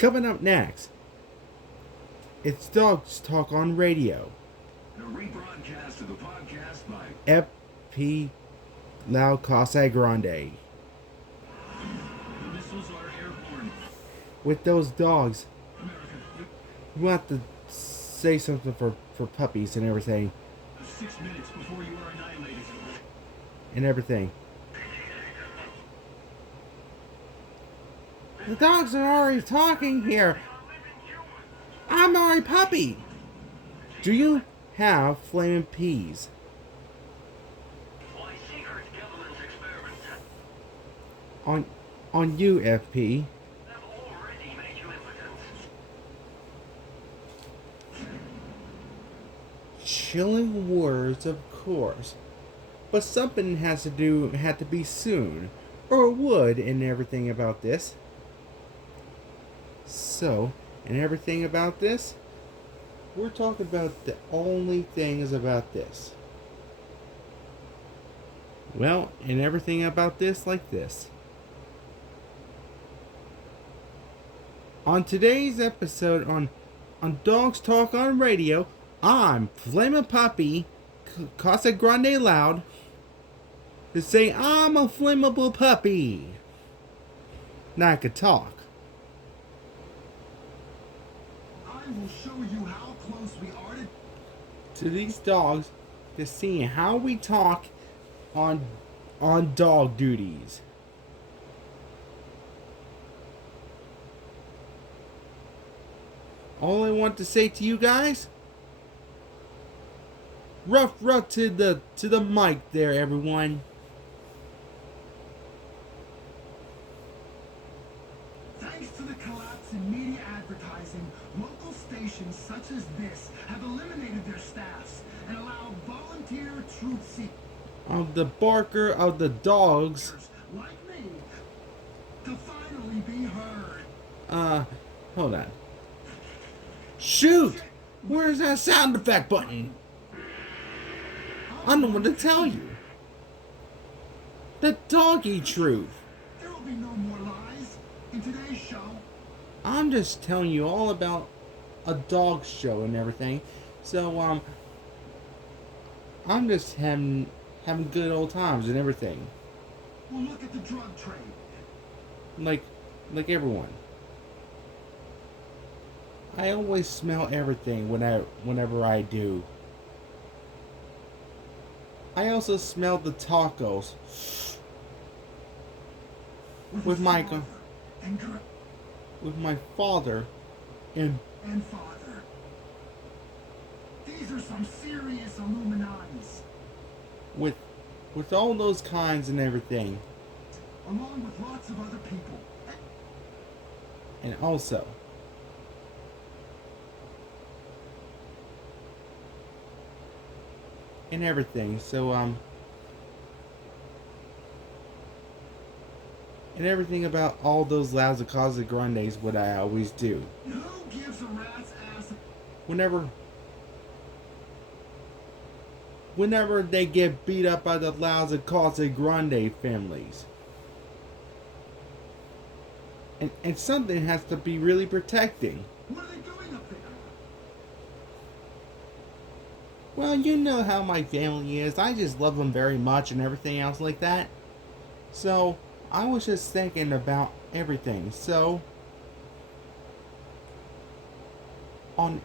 Coming up next, it's Dogs Talk on Radio. A rebroadcast of the podcast by FP Loud Casa Grande. The missiles are airborne. With those dogs, America, you want to say something for puppies and everything. 6 minutes before you are annihilated. And everything. The dogs are already talking here. I'm already puppy. Do you have flaming peas? Why secret government experiments On you, FP. have already made you impotent. Chilling words, of course. But something had to be soon. Or would and everything about this. So, and everything about this, we're talking about the only things about this. Well, and everything about this like this. On today's episode on Dogs Talk on Radio, I'm Flamin' Poppy, Casa Grande Loud, to say I'm a flammable puppy. Now I could talk. I will show you how close we are To these dogs, to see how we talk on dog duties. All I want to say to you guys, rough to the mic there, everyone. Thanks to the collapse in media advertising, local stations such as this have eliminated their staffs and allowed volunteer truth seekers Of the barker of the dogs. like me to finally be heard. Hold on. Shoot! Where's that sound effect button? I don't know what to tell you. The doggy truth. There will be no more lies in today's show. I'm just telling you all about a dog show and everything. So, I'm just having good old times and everything. We'll look at the drug trade. Like everyone. I always smell everything whenever I do. I also smell the tacos with my father and with my father and father. These are some serious Illuminatis, with all those kinds and everything. along with lots of other people. And also and everything. So and everything about all those lousy Casa Grandes, what I always do. Who gives a rat's ass? Whenever they get beat up by the lousy Casa Grande families. And something has to be really protecting. What are they doing up there? Well, you know how my family is. I just love them very much and everything else like that. So, I was just thinking about everything. So, on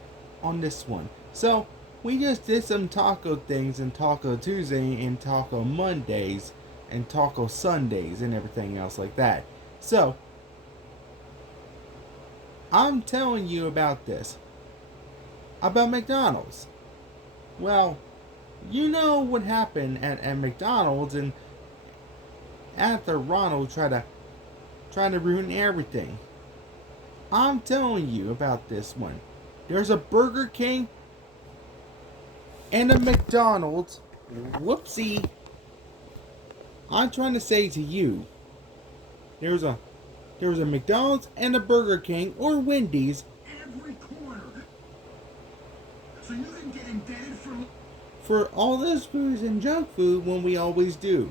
this one. So, we just did some taco things and Taco Tuesday and Taco Mondays and Taco Sundays and everything else like that. So, I'm telling you about this. About McDonald's. Well, you know what happened at McDonald's, and after Ronald tried to ruin everything. I'm telling you about this one. There's a Burger King and a McDonald's. Whoopsie. I'm trying to say to you, there's a McDonald's and a Burger King or Wendy's Every corner. So you can get indebted for all those foods and junk food when we always do.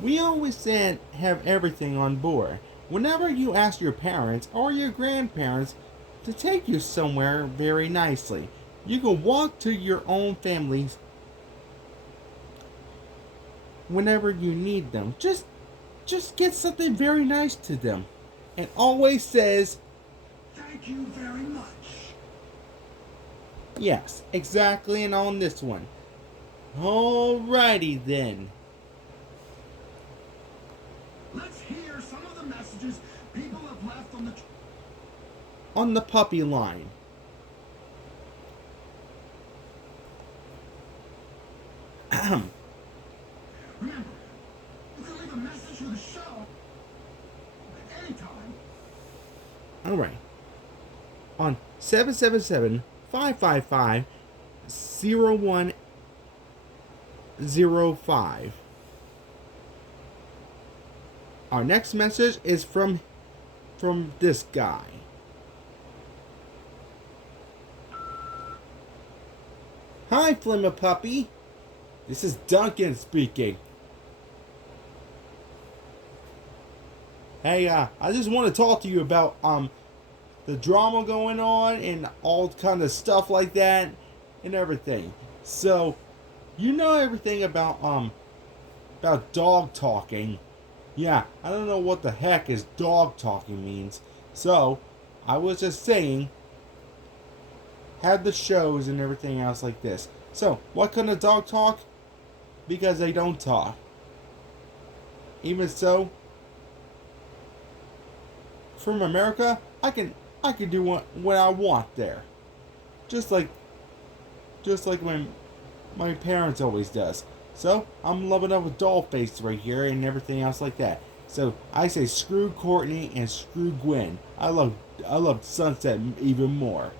We always said have everything on board. whenever you ask your parents or your grandparents to take you somewhere very nicely, you can walk to your own families whenever you need them. Just get something very nice to them. And always says, Thank you very much. yes, exactly, and on this one. Alrighty then. Let's hear some of the messages people have left on the... On the puppy line. Remember, you can leave a message for the show at any time. Alright. On 777-555-0105. Our next message is from this guy. Hi, Flimma Puppy. This is Duncan speaking. Hey, I just want to talk to you about the drama going on and all kind of stuff like that and everything. So, you know everything about dog talking. Yeah, I don't know what the heck is dog talking means. So, I was just saying, have the shows and everything else like this. So, what kind of dog talk? Because they don't talk. Even so, from America, I can do what I want there. Just like my parents always does. So, I'm loving up with Dollface right here and everything else like that. So, I say screw Courtney and screw Gwen. I love Sunset even more.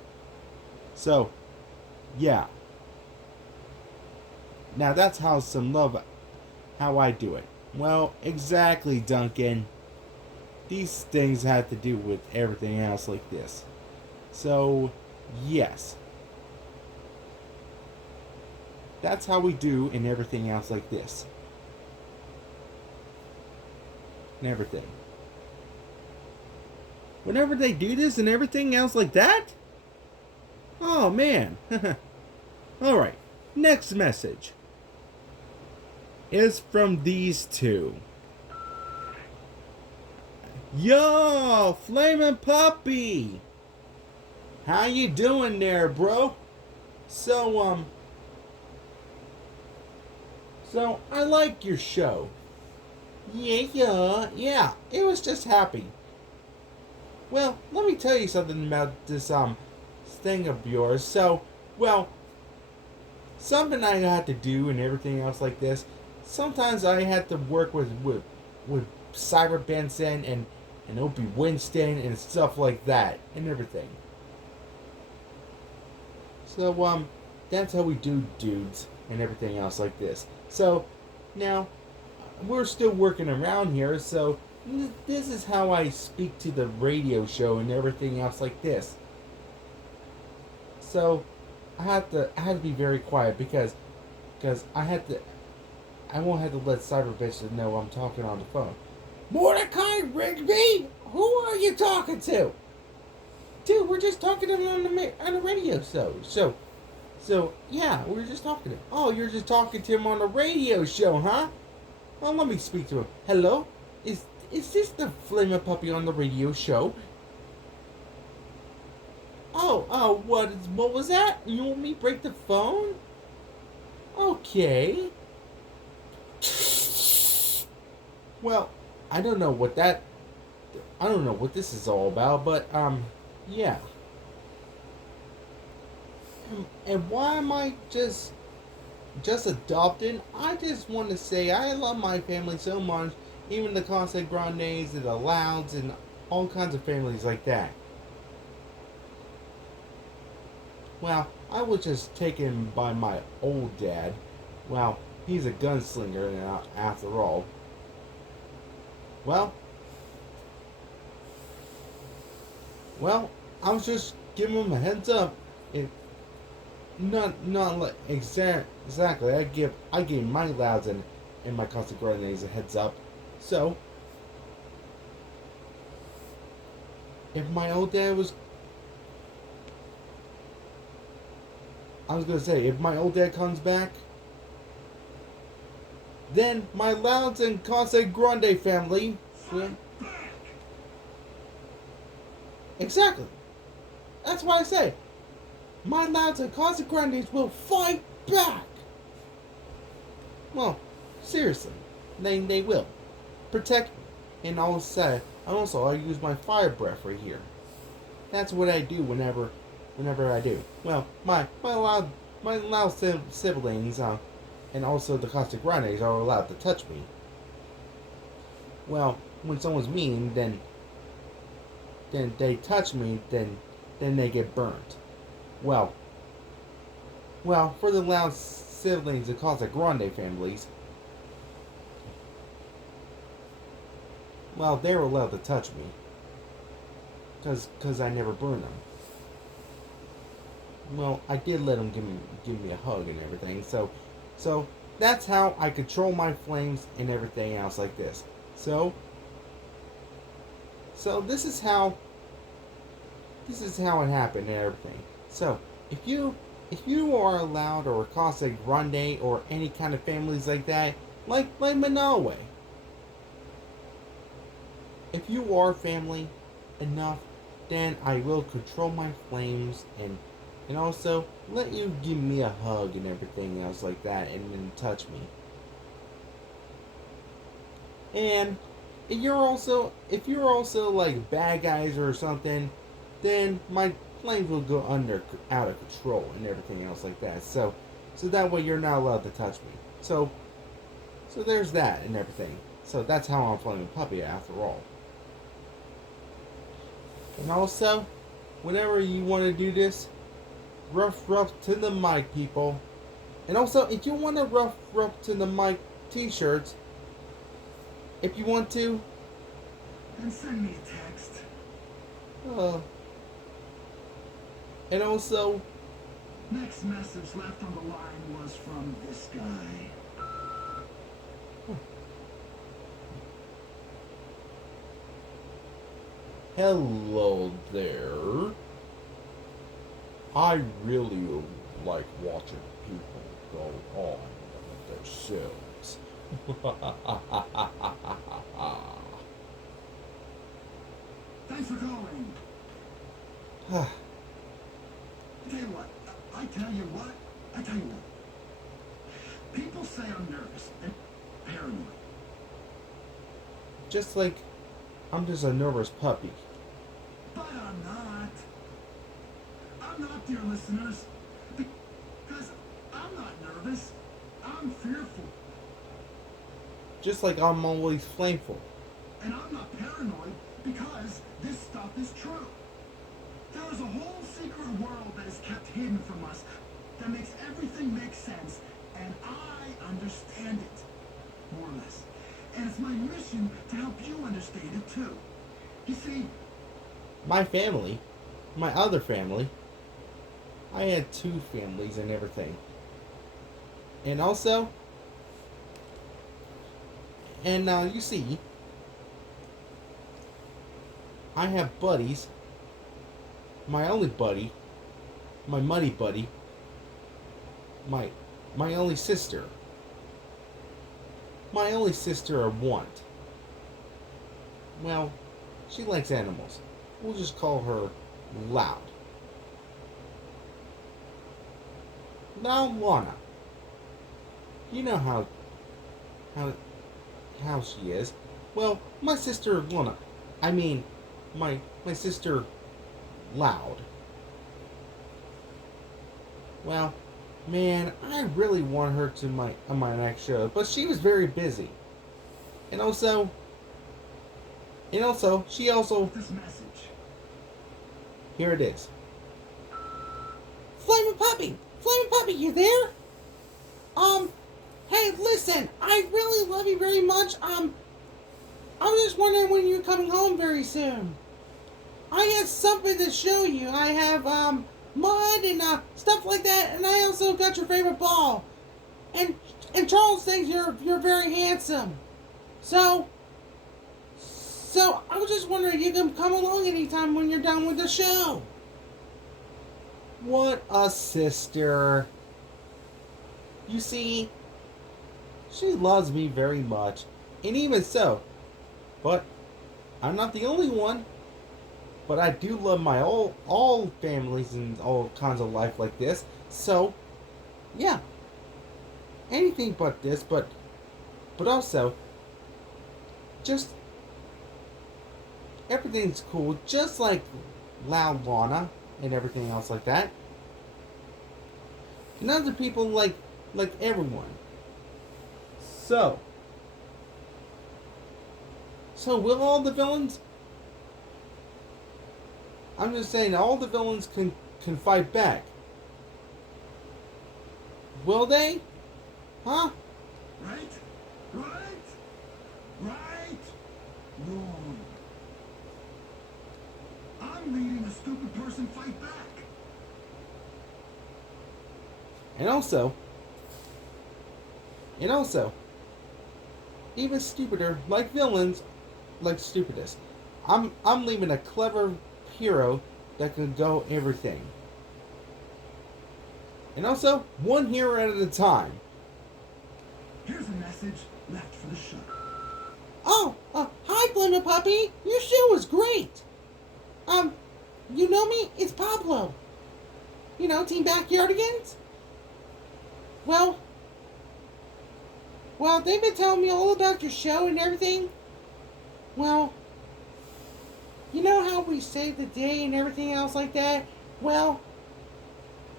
So, yeah. Now that's how I do it. Well, exactly, Duncan. These things have to do with everything else like this. So, yes. That's how we do and everything else like this. And everything. Whenever they do this and everything else like that? Oh, man. Alright. Next message is from these two. Yo, Flamin' Puppy! How you doing there, bro? So I like your show. Yeah, it was just happy. Well, let me tell you something about this, thing of yours. So, well, something I had to do and everything else like this. Sometimes I had to work with Cyber Benson and Opie Winston and stuff like that and everything. So, that's how we do dudes and everything else like this. So, now, we're still working around here, so this is how I speak to the radio show and everything else like this. So, I had to be very quiet because I won't have to let Cyber Benson know I'm talking on the phone. Mordecai Rigby? Who are you talking to? Dude, we're just talking to him on the radio show. So yeah, we were just talking to him. Oh, you're just talking to him on the radio show, huh? Well, let me speak to him. Hello? Is this the Flamin' Puppy on the radio show? Oh, what was that? You want me to break the phone? Okay. Well, I don't know what this is all about, but, yeah. And why am I just adopted? I just want to say I love my family so much, even the Casa Grandes and the Louds and all kinds of families like that. Well, I was just taken by my old dad. Well, he's a gunslinger now, after all. Well, I was just giving him a heads up. Not like exactly. I gave my Louds and my Casa Grandes a heads up. So, if my old dad was, I was gonna say, if my old dad comes back, then my Louds and Casa Grande family will. Exactly. That's what I say. My Louds and Casa Grandes will fight back. Well, seriously, they will protect me, and also I use my fire breath right here. That's what I do whenever I do. Well, my loud siblings and also the Casa Grandes are allowed to touch me. Well, when someone's mean, then they touch me, then they get burnt. Well, for the loud siblings and Casa Grande families, well, they're allowed to touch me. Cause I never burned them. Well, I did let them give me a hug and everything. So that's how I control my flames and everything else like this. So this is how it happened and everything. So if you are allowed, or Casa Grande, or any kind of families like that, like Manawe, if you are family enough, then I will control my flames and also let you give me a hug and everything else like that, and then touch me. And if you're also like bad guys or something, then my flames will go out of control and everything else like that. So that way you're not allowed to touch me. So there's that and everything. So that's how I'm Flaming Puppy after all. And also, whenever you want to do this, rough to the mic, people. And also, if you want to rough to the mic t-shirts, if you want to, Then send me a text. and also, Next message left on the line was from this guy. hello there. I really like watching people go on with themselves. Thanks for calling. I tell you what. People say I'm nervous and paranoid. Just like I'm just a nervous puppy. But I'm not. I'm not, dear listeners. Because I'm not nervous. I'm fearful. Just like I'm always flameful. And I'm not paranoid because this stuff is true. There is a whole secret world that is kept hidden from us that makes everything make sense, and I understand it, more or less. And it's my mission to help you understand it too. You see, My family, my other family, I had 2 families and everything. And also, and now you see, I have buddies. My only buddy, my muddy buddy, my only sister. My only sister I want. Well, she likes animals. We'll just call her Loud. Now Lana. You know how she is. Well, my sister Lana. I mean, my sister Loud. Well, man, I really want her to on my next show, but she was very busy. And also, she also, this message. here it is. Flaming Puppy, you there? Hey, listen, I really love you very much. I was just wondering when you're coming home very soon. I have something to show you. I have, mud and, stuff like that, and I also got your favorite ball. And Charles thinks you're very handsome. So So I was just wondering if you can come along anytime when you're done with the show. What a sister. You see, she loves me very much. And even so, but I'm not the only one. But I do love my all families and all kinds of life like this. So, yeah. Anything but this, but also just everything's cool, just like Loud Lana and everything else like that. And other people like everyone. So will all the villains? I'm just saying all the villains can fight back. Will they? Huh? Right? Wrong. I'm leading a stupid person fight back. And also, even stupider, like villains, like stupidest. I'm leaving a clever hero that can go everything. And also, one hero at a time. Here's a message left for the show. Oh, hi, Glimmer Puppy. Your show was great. You know me? It's Pablo. You know, Team Backyardigans? Well, they've been telling me all about your show and everything. Well, you know how we save the day and everything else like that? Well,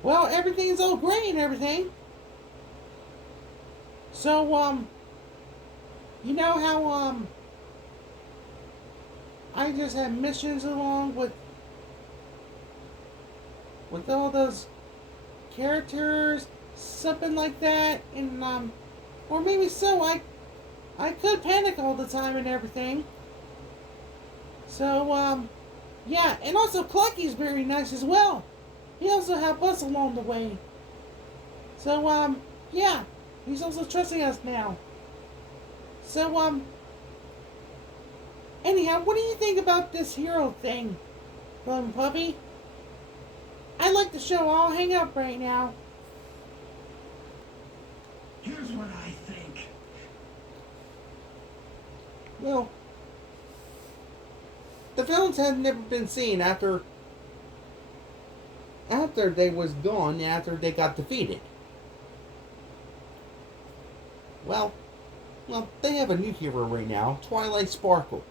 everything's all great and everything. So, you know how, I just had missions along with all those characters, something like that, and, or maybe so, I could panic all the time and everything. So, yeah, and also Clucky's very nice as well. He also helped us along the way. So, yeah, he's also trusting us now. So, anyhow, what do you think about this hero thing, Puppy? I like the show. I'll hang up right now. Here's what I think. Well, the villains had never been seen after they was gone, after they got defeated. Well, they have a new hero right now, Twilight Sparkle.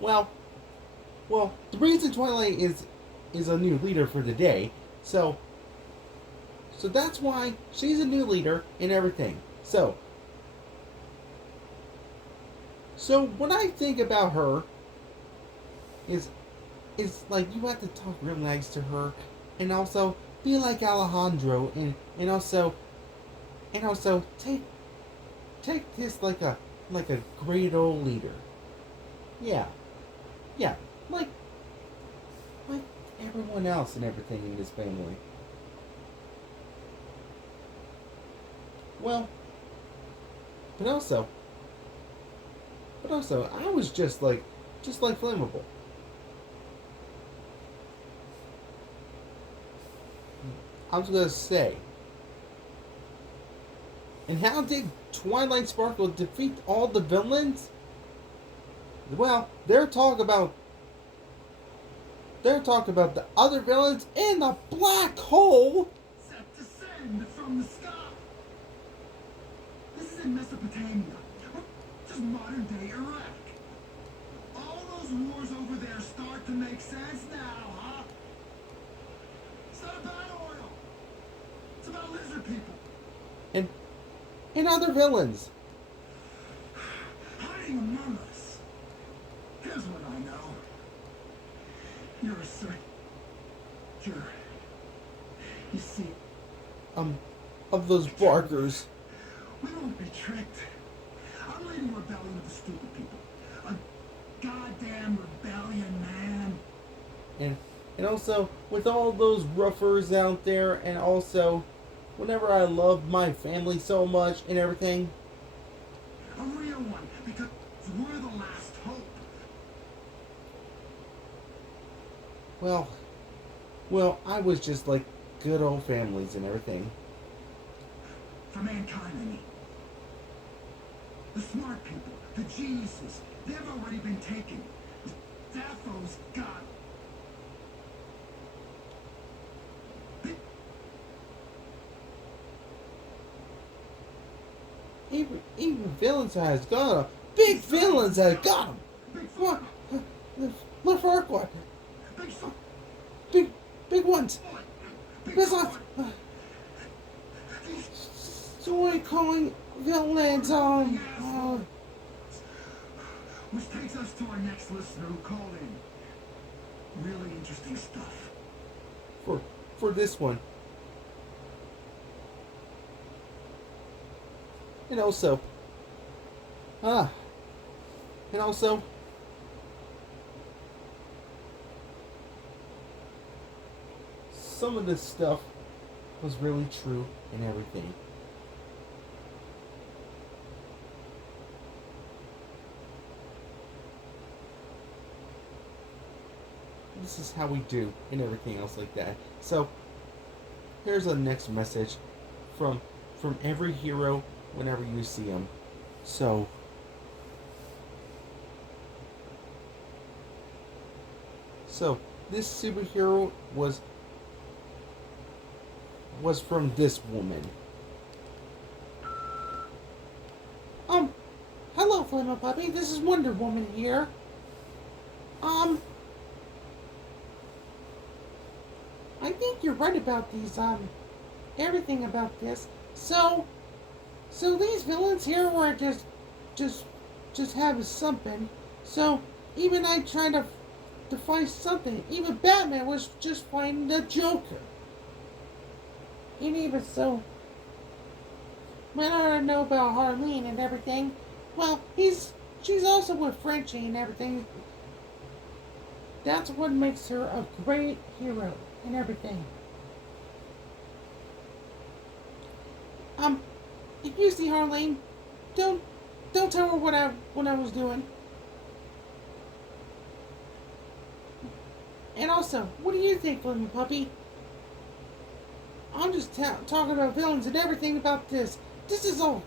Well, the reason Twilight is a new leader for the day, so that's why she's a new leader and everything. So what I think about her is like you have to talk real nice to her, and also be like Alejandro, and also take this like a great old leader. Yeah, like everyone else and everything in this family. Well, but also, I was just like Flammable. I was gonna say, and how did Twilight Sparkle defeat all the villains? Well, they're talking about the other villains in the black hole. Set to send from the sky. This is in Mesopotamia, just modern day Iraq. All those wars over there start to make sense now, huh? It's not about oil. It's about lizard people. And other villains. Hiding among us. Here's what I know. You're a certain... You see... Of those barkers. We won't be tricked. I'm leading a rebellion of the stupid people. A goddamn rebellion, man. And also, with all those roughers out there, and also, whenever I love my family so much and everything. A real one, because we're the last hope. well, well, I was just like good old families and everything. For mankind, I mean. The smart people, the geniuses, they've already been taken. Zaphos got Even villains has got 'em. Big villains has got 'em. big What? pharma, The Farquaad. big pharma, Big, big ones. big There's pharma. lots. These So what are you calling villains? Which takes us to our next listener who called in. Really interesting stuff. For this one. And also, and also, some of this stuff was really true and everything. This is how we do and everything else like that. So, here's a next message from every hero whenever you see him. So, this superhero was from this woman. Hello, Flaming Puppy. This is Wonder Woman here. I think you're right about these, everything about this. So these villains here were just having something. So, even I tried to find something. Even Batman was just finding the Joker. And even so, when I know about Harleen and everything, well, she's also with Frenchie and everything. That's what makes her a great hero and everything. If you see Harleen, don't tell her what I was doing. And also, what do you think, Flaming Puppy? I'm just talking about villains and everything about this. This is all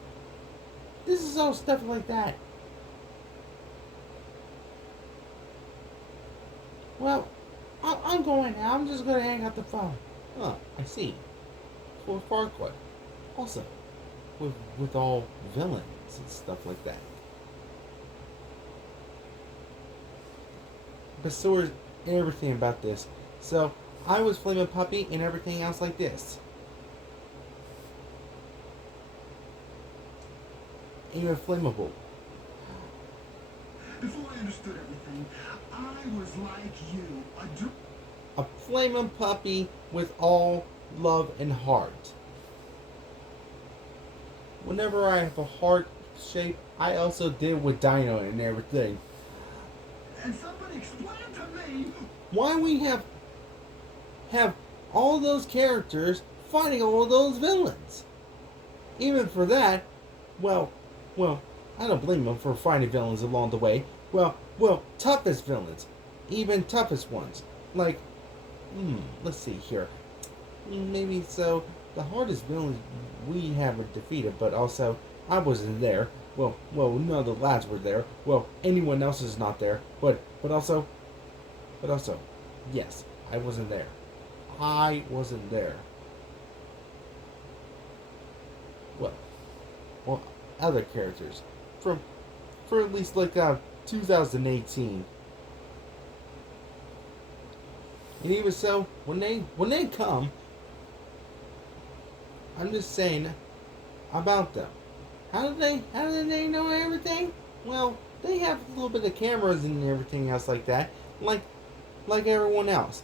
stuff like that. Well, I'm going now. I'm just gonna hang up the phone. Oh, I see. For Farquaad. Also, with all villains and stuff like that. But so is everything about this. So, I was Flaming Puppy and everything else like this. And you're flammable. Before I understood everything, I was like you, A Flaming Puppy with all love and heart. Whenever I have a heart shape, I also did with Dino and everything. And somebody explain to me Why we have all those characters fighting all those villains? Even for that, well, I don't blame them for finding villains along the way. Well, toughest villains, even toughest ones. Like, let's see here. Maybe so. The hardest villains we have defeated, but also I wasn't there. Well, none of the lads were there. Well, anyone else is not there. But also, yes, I wasn't there. I wasn't there. Well, other characters for at least like 2018. And even so, when they come, I'm just saying about them. How do they know everything? Well, they have a little bit of cameras and everything else like that, like everyone else.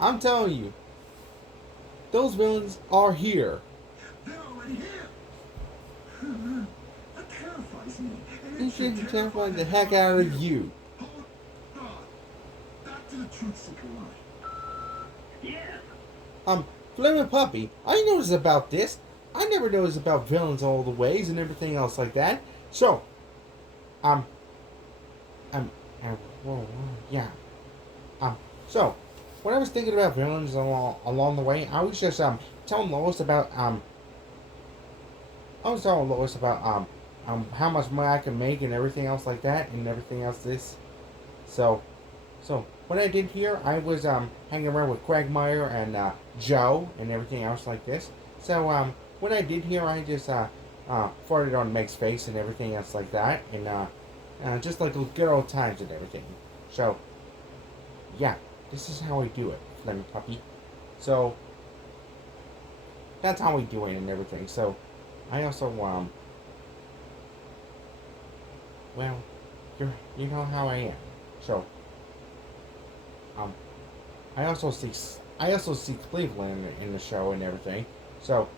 I'm telling you, those villains are here. they're already here. That terrifies me. And They it should should terrify the hell heck out of you. Hold on. Back to the truth seeker line. Yes. Flaming Puppy, I noticed about this. I never noticed about villains all the ways and everything else like that. So, Well, yeah. So, when I was thinking about villains along the way, I was just telling Lois about I was telling Lois about how much money I can make and everything else like that and everything else this. So so what I did here, I was hanging around with Quagmire and Joe and everything else like this. So what I did here, I just farted on Meg's face and everything else like that, and just like good old times and everything. So yeah, this is how I do it, Fleming Puppy. So that's how we do it and everything. So I also well, you know how I am. So um I also see Cleveland in the show and everything. So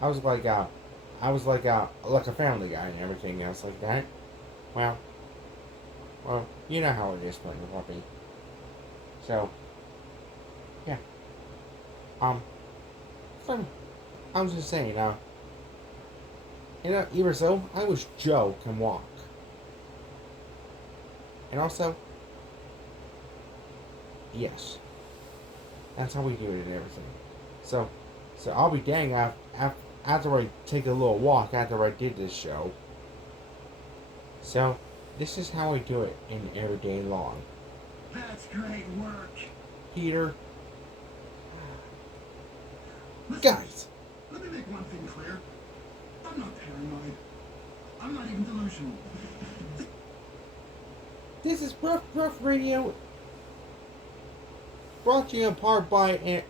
I was like like a family guy and everything else like that. Well, you know how it is, Fleming Puppy. So yeah, Fleming, I was just saying, even so, I wish Joe can walk. And also, yes, that's how we do it and everything. So, I'll be dang after I take a little walk after I did this show. So, this is how I do it in everyday long. That's great work. Peter, Listen, guys, let me make one thing clear. I'm not paranoid. I'm not even delusional. this is Rough Radio, brought to you in part by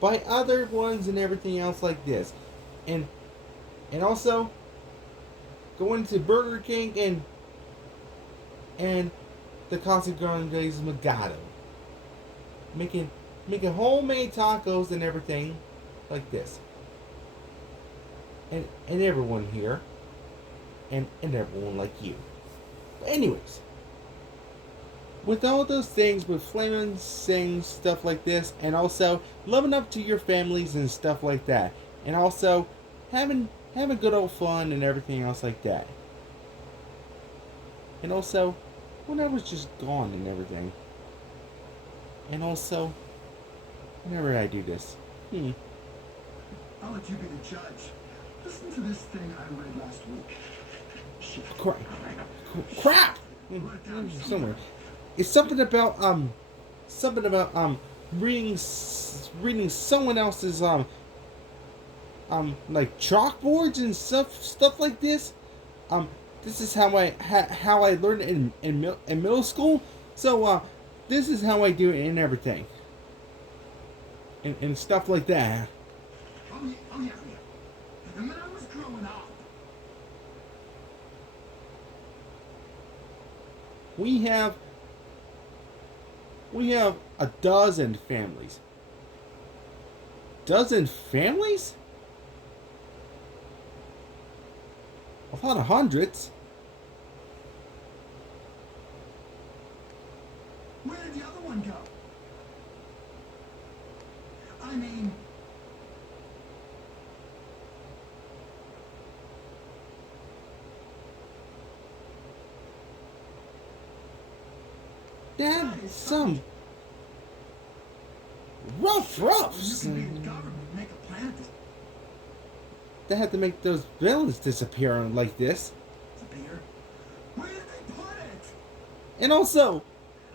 by other ones and everything else like this, and also going to Burger King and the Casa Grande's Magado, making homemade tacos and everything like this, and everyone here, and everyone like you. But anyways, with all those things, with Flamin' saying stuff like this, and also loving up to your families and stuff like that, and also having good old fun and everything else like that, and also when I was just gone and everything, and also whenever I do this, I'll let you be the judge. Listen to this thing I read last week. Shit. crap. Write it down Somewhere. It's something about reading someone else's like chalkboards and stuff like this. This is how I learned in middle school. So this is how I do it and everything. And stuff like that. Oh yeah. And when I was growing up, We have a dozen families. Dozen families? A lot of hundreds. where did the other one go? I mean, That's some roughs. you can be the government, make a plan to They had to make those villains disappear like this. disappear. Where did they put it? And also,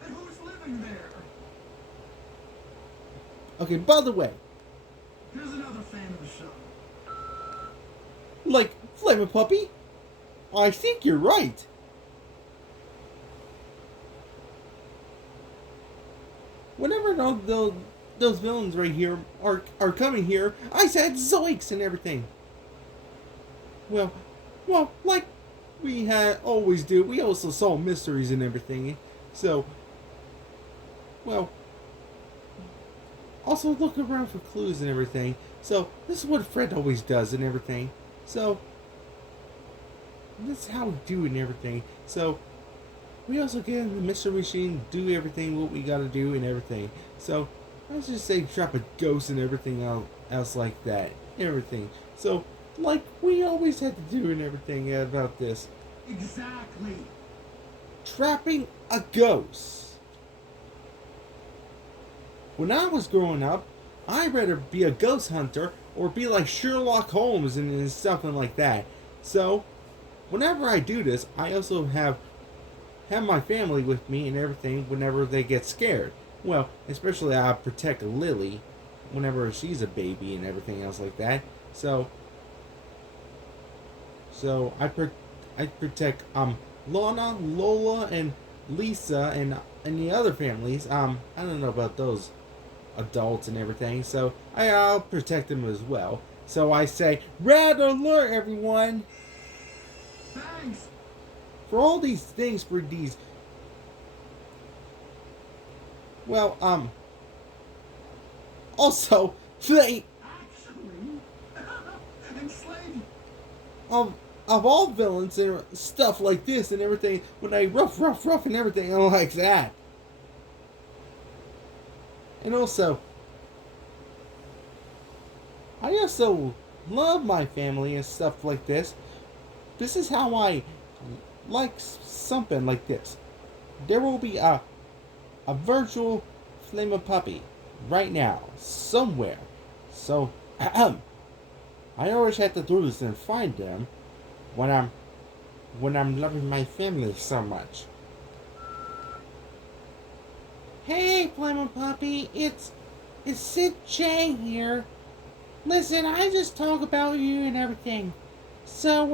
And who's living there? okay, by the way, Here's another fan of the show. like Flavor Puppy, I think you're right. Whenever those villains right here are coming here, I said zoinks and everything. Well, like we always do. We also solve mysteries and everything. So, well, also look around for clues and everything. So this is what Fred always does and everything. So this is how we do it and everything. So we also get in the mystery machine, do everything what we gotta do and everything. So let's just say drop a ghost and everything else like that. Everything. So like we always had to do and everything about this. Exactly. Trapping a ghost. When I was growing up, I'd rather be a ghost hunter or be like Sherlock Holmes and something like that. So, whenever I do this, I also have my family with me and everything whenever they get scared. Well, especially I protect Lily whenever she's a baby and everything else like that. So I protect Lana, Lola, and Lisa and the other families. I don't know about those adults and everything. So I'll protect them as well. So I say, red alert, everyone! Thanks. For all these things, for these, well, also they Actually, enslaved. of of all villains and stuff like this and everything, when they rough and everything, I like that. And also, I also love my family and stuff like this. This is how I like something like this. There will be a virtual flame of puppy right now somewhere. So I always have to do this and find them when I'm loving my family so much. Hey, Flame of Puppy, it's Sid J here. Listen, I just talk about you and everything. So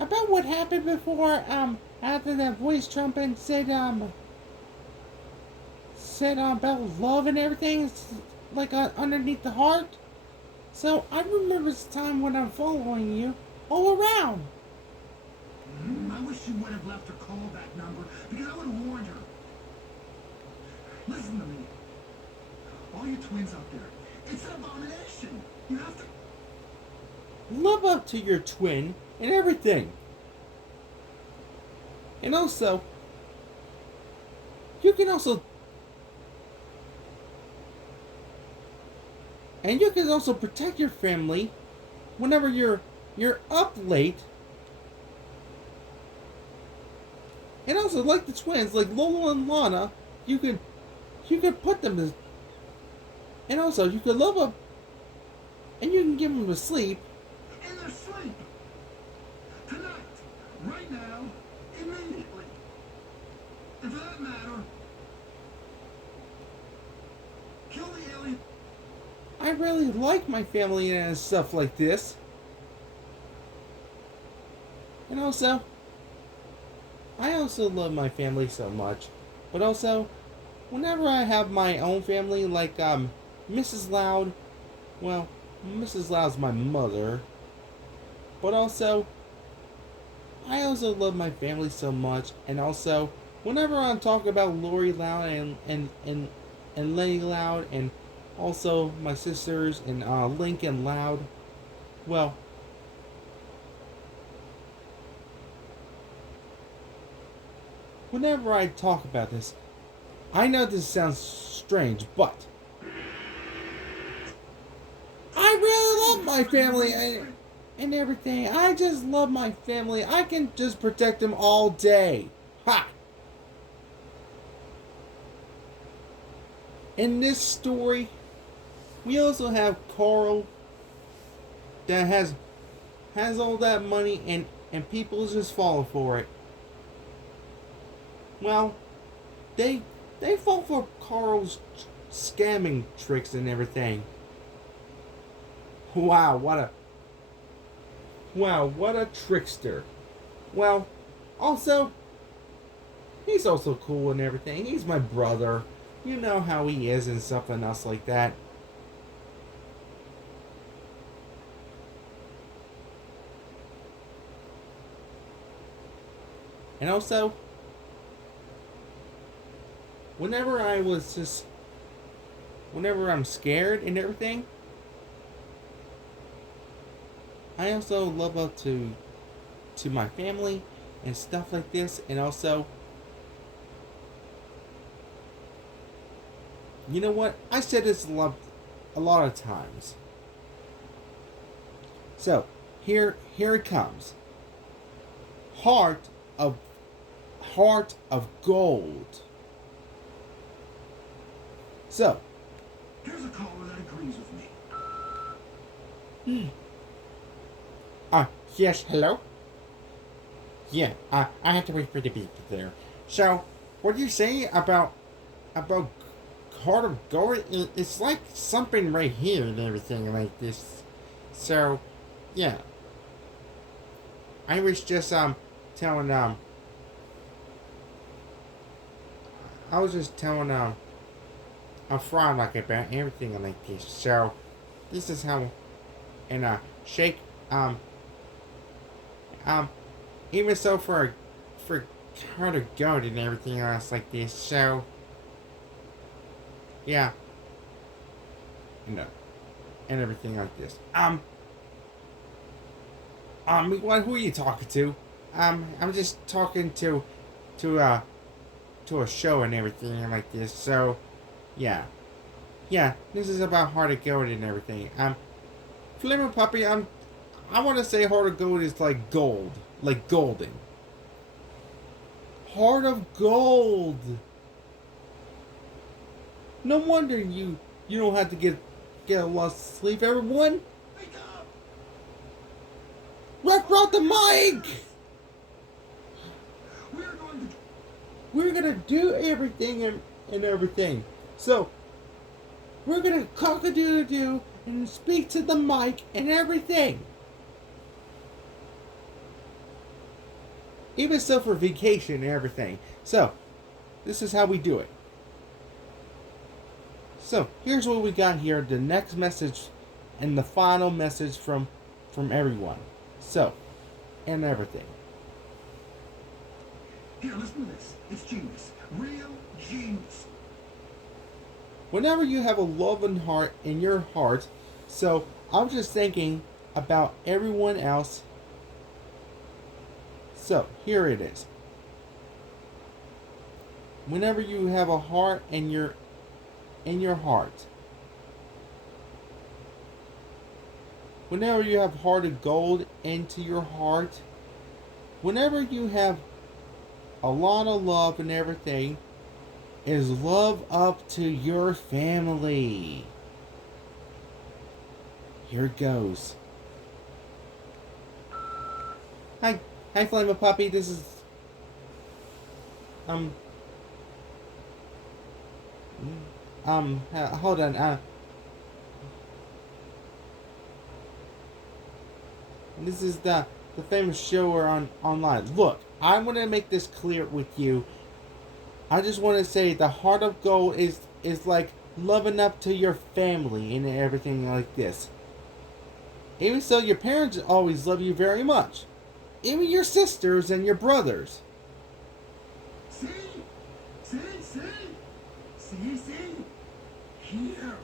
about what happened before, after that voice trumpet said about love and everything, like underneath the heart. So I remember this time when I'm following you all around. I wish you would have left her callback number because I would have warned her. Listen to me. All you twins out there, it's an abomination. You have to... Live up to your twin and everything. And also, you can also protect your family whenever you're up late. And also, like the twins, like Lola and Lana, you could put them to, and also you could love up, and you can give them to sleep. In their sleep. Tonight. Right now. Immediately. And for that matter, kill the alien. I really like my family and stuff like this. And also, I also love my family so much. But also, whenever I have my own family, like Mrs. Loud, well, Mrs. Loud's my mother. But also, I also love my family so much. And also, whenever I'm talking about Lori Loud and Lenny Loud, and also my sisters and Lincoln Loud, well, whenever I talk about this, I know this sounds strange, but I really love my family and everything. I just love my family. I can just protect them all day. Ha! In this story, we also have Carl that has all that money and people just fall for it. Well, they fall for Carl's scamming tricks and everything. Wow, what a trickster. Well, also, he's also cool and everything. He's my brother. You know how he is and something else like that. And also, whenever I'm scared and everything, I also love up to my family and stuff like this. And also, You know what? I said this a lot of times. So, here it comes. Heart of Heart of Gold. So, Here's a caller that agrees with me. yes, hello? Yeah, I have to wait for the beep there. So, what do you say about Heart of Gold? It's like something right here and everything like this. So, yeah. I was just, telling, I was just telling, a friend like about everything like this. So, this is how, and, shake, um, even so for Heart of Gold and everything else like this. So, yeah. No. And everything like this. Who are you talking to? I'm just talking to a show and everything like this. So, yeah. Yeah, this is about Heart of Gold and everything. Flavor Puppy, I want to say Heart of Gold is like gold. Like golden. Heart of Gold! No wonder you don't have to get a lot of sleep, everyone. Wake up! Red brought the mic! We're going to... We're gonna do everything and everything. So, we're gonna cock-a-doodle-doo and speak to the mic and everything. Even so for vacation and everything. So, this is how we do it. So, here's what we got here. The next message and the final message from everyone. So, and everything. Here, listen to this. It's genius. Real genius. Whenever you have a loving heart in your heart, so I'm just thinking about everyone else. So, here it is. Whenever you have a heart in your heart. Whenever you have Heart of Gold into your heart. Whenever you have a lot of love and everything, is love up to your family. Here it goes. Hi, Flame Puppy. This is hold on. This is the famous show we're online. Look, I want to make this clear with you. I just want to say the Heart of Gold is like loving up to your family and everything like this. Even so, your parents always love you very much. Even your sisters and your brothers. See? See? See? See? See? Here.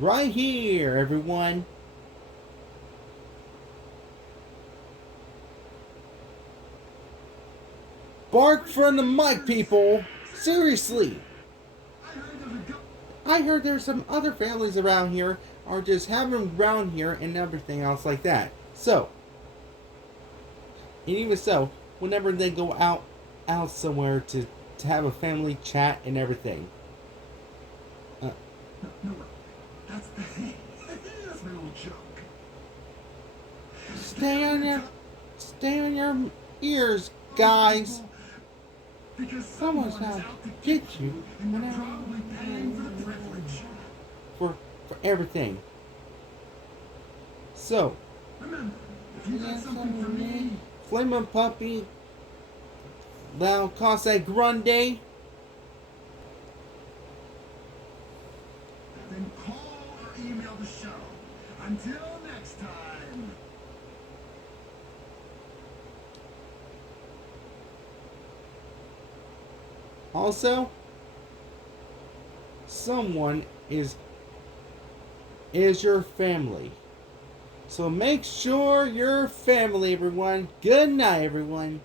Right here, everyone. Bark from the mic, people. Seriously. I heard there's a go... I heard there's some other families around here are just having around here and everything else like that. So, and even so, whenever they go out somewhere to have a family chat and everything. No, that's that's my little joke. Stay on your ears, guys. Because Someone's someone is out out to to get you and they're whenever- probably paying for the privilege. For everything. So, Remember, if you got something for me, Flamin' Puppy, La Casa Grande, then call or email the show. Until next time. also, someone is your family. So make sure your family, everyone. Good night, everyone.